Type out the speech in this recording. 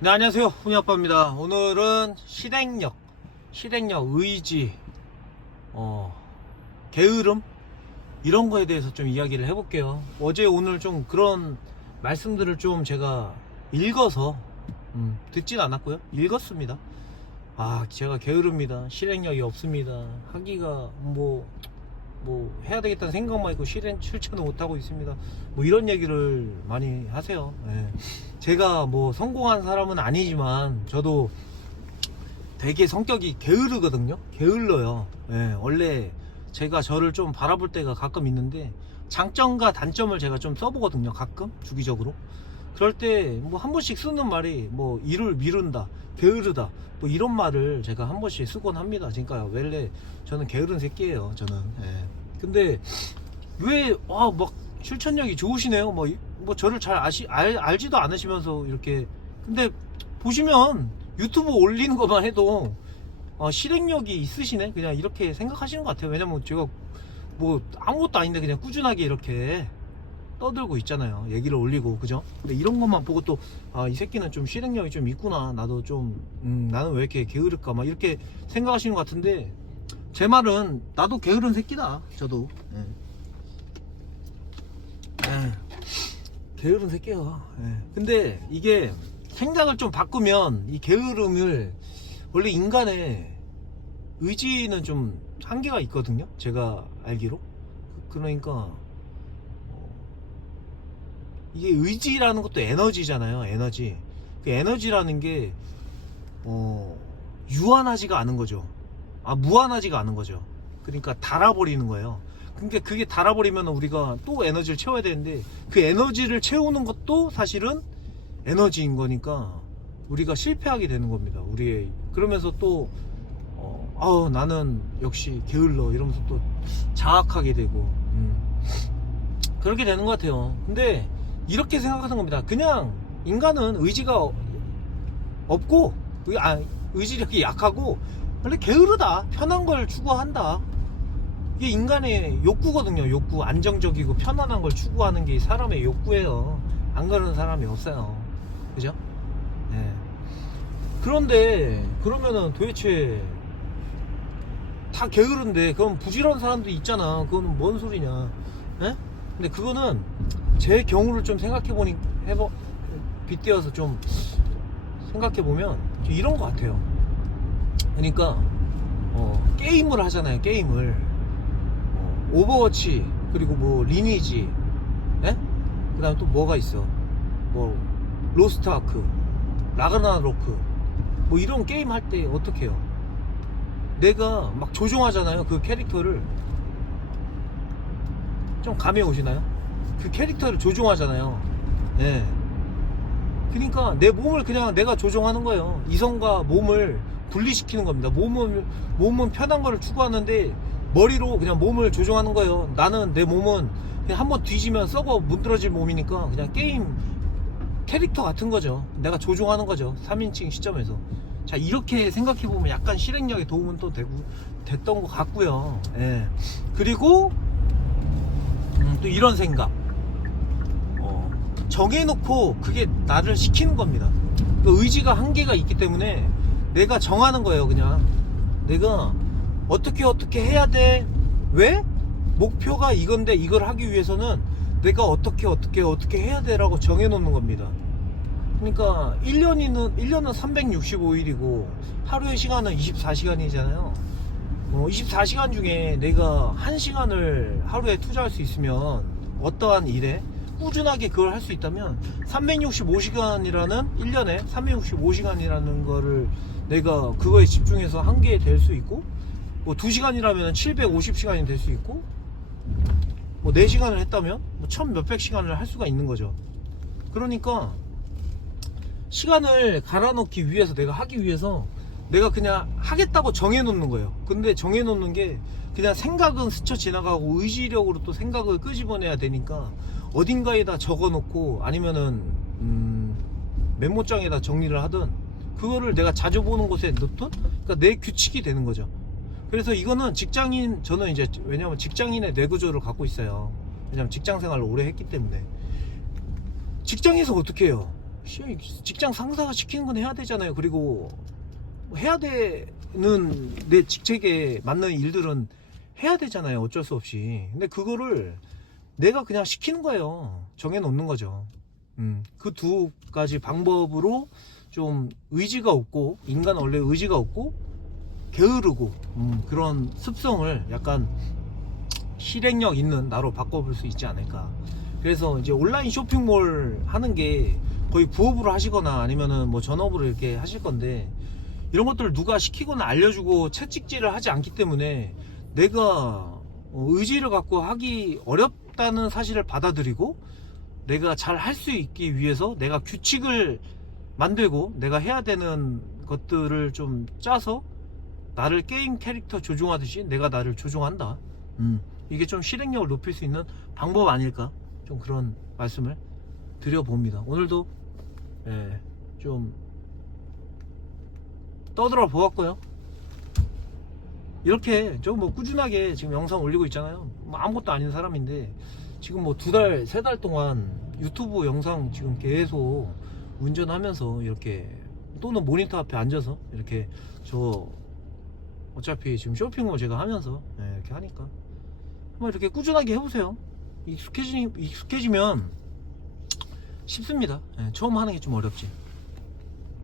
네, 안녕하세요. 훈이아빠입니다. 오늘은 실행력, 의지, 게으름 이런 거에 대해서 좀 이야기를 해볼게요. 어제 오늘 좀 그런 말씀들을 좀 제가 읽어서 듣진 않았고요. 읽었습니다. 제가 게으릅니다. 실행력이 없습니다. 하기가 뭐 해야 되겠다는 생각만 있고 실천을 못하고 있습니다. 뭐 이런 얘기를 많이 하세요. 예. 제가 뭐 성공한 사람은 아니지만 저도 되게 성격이 게으르거든요. 게을러요. 예. 원래 제가 저를 좀 바라볼 때가 가끔 있는데 장점과 단점을 제가 좀 써보거든요. 가끔 주기적으로. 그럴 때 뭐 한 번씩 쓰는 말이 뭐 일을 미룬다, 게으르다, 뭐 이런 말을 제가 한 번씩 쓰곤 합니다. 그러니까 원래 저는 게으른 새끼예요. 저는. 예. 근데 왜 막 실천력이 좋으시네요. 뭐 저를 잘 알지도 않으시면서 이렇게. 근데 보시면 유튜브 올리는 것만 해도 실행력이 있으시네. 그냥 이렇게 생각하시는 것 같아요. 왜냐면 제가 뭐 아무것도 아닌데 그냥 꾸준하게 이렇게 떠들고 있잖아요. 얘기를 올리고, 그죠? 근데 이런 것만 보고 또 이 새끼는 좀 실행력이 좀 있구나. 나도 좀 나는 왜 이렇게 게으를까 막 이렇게 생각하시는 것 같은데, 제 말은 나도 게으른 새끼다. 저도. 게으른 새끼야. 근데 이게 생각을 좀 바꾸면 이 게으름을, 원래 인간의 의지는 좀 한계가 있거든요. 제가 알기로. 그러니까 이게 의지라는 것도 에너지잖아요. 에너지. 그 에너지라는 게 유한하지가 않은 거죠. 무한하지가 않은 거죠. 그러니까 닳아버리는 거예요. 그러니까 그게 닳아버리면 우리가 또 에너지를 채워야 되는데, 그 에너지를 채우는 것도 사실은 에너지인 거니까 우리가 실패하게 되는 겁니다. 그러면서 또 나는 역시 게을러 이러면서 또 자학하게 되고 그렇게 되는 것 같아요. 근데 이렇게 생각하는 겁니다. 그냥 인간은 의지가 없고 의지력이 약하고 원래 게으르다, 편한 걸 추구한다. 이게 인간의 욕구거든요. 욕구. 안정적이고 편안한 걸 추구하는 게 사람의 욕구예요. 안 그러는 사람이 없어요. 그죠? 네. 그런데 그러면은 도대체 다 게으른데 그럼 부지런한 사람도 있잖아. 그거는 뭔 소리냐? 네? 근데 그거는 제 경우를 좀 빗대어서 좀 생각해보면 이런 것 같아요. 그러니까 게임을 하잖아요. 게임을 오버워치, 그리고 뭐 리니지, 그 다음 또 뭐가 있어, 뭐 로스트아크, 라그나로크, 뭐 이런 게임 할 때 어떻게 해요? 내가 막 조종하잖아요. 그 캐릭터를. 좀 감이 오시나요? 그 캐릭터를 조종하잖아요. 예. 그러니까 내 몸을 그냥 내가 조종하는 거예요. 이성과 몸을 분리시키는 겁니다. 몸은 편한 거를 추구하는데 머리로 그냥 몸을 조종하는 거예요. 나는 내 몸은 그냥 한번 뒤지면 썩어 문드러질 몸이니까 그냥 게임 캐릭터 같은 거죠. 내가 조종하는 거죠. 3인칭 시점에서. 자, 이렇게 생각해보면 약간 실행력에 도움은 또 됐던 것 같고요. 예. 그리고 또 이런 생각, 정해놓고 그게 나를 시키는 겁니다. 그 의지가 한계가 있기 때문에 내가 정하는 거예요. 그냥 내가 어떻게 해야 돼. 왜? 목표가 이건데 이걸 하기 위해서는 내가 어떻게 해야 돼 라고 정해놓는 겁니다. 그러니까 1년은 365일이고 하루의 시간은 24시간이잖아요 24시간 중에 내가 1시간을 하루에 투자할 수 있으면, 어떠한 일에 꾸준하게 그걸 할 수 있다면 365시간이라는 1년에 365시간이라는 거를 내가 그거에 집중해서 한 게 될 수 있고, 뭐 2시간이라면 750시간이 될 수 있고, 뭐 4시간을 했다면 뭐 1000몇백 시간을 할 수가 있는 거죠. 그러니까 시간을 갈아놓기 위해서, 내가 하기 위해서 내가 그냥 하겠다고 정해놓는 거예요. 근데 정해놓는 게 그냥 생각은 스쳐 지나가고 의지력으로 또 생각을 끄집어내야 되니까 어딘가에다 적어놓고 아니면은 메모장에다 정리를 하든, 그거를 내가 자주 보는 곳에 넣든, 그러니까 내 규칙이 되는 거죠. 그래서 이거는 저는 이제 왜냐면 직장인의 뇌구조를 갖고 있어요. 왜냐면 직장 생활을 오래 했기 때문에. 직장에서 어떻게 해요? 직장 상사가 시키는 건 해야 되잖아요. 그리고 해야 되는 내 직책에 맞는 일들은 해야 되잖아요. 어쩔 수 없이. 근데 그거를 내가 그냥 시키는 거예요. 정해놓는 거죠. 그 두 가지 방법으로 좀 의지가 없고, 인간 원래 의지가 없고 게으르고 그런 습성을 약간 실행력 있는 나로 바꿔볼 수 있지 않을까. 그래서 이제 온라인 쇼핑몰 하는 게 거의 부업으로 하시거나 아니면은 뭐 전업으로 이렇게 하실 건데, 이런 것들을 누가 시키거나 알려주고 채찍질을 하지 않기 때문에 내가 의지를 갖고 하기 어렵다는 사실을 받아들이고, 내가 잘 할 수 있기 위해서 내가 규칙을 만들고 내가 해야 되는 것들을 좀 짜서 나를 게임 캐릭터 조종하듯이 내가 나를 조종한다. 이게 좀 실행력을 높일 수 있는 방법 아닐까, 좀 그런 말씀을 드려봅니다. 오늘도 좀 떠들어 보았고요. 이렇게 저 뭐 꾸준하게 지금 영상 올리고 있잖아요. 뭐 아무것도 아닌 사람인데 지금 뭐 2달, 3달 동안 유튜브 영상 지금 계속 운전하면서 이렇게, 또는 모니터 앞에 앉아서 이렇게, 저 어차피 지금 쇼핑몰 제가 하면서 이렇게 하니까 한번 이렇게 꾸준하게 해보세요. 익숙해지면 쉽습니다. 처음 하는 게 좀 어렵지.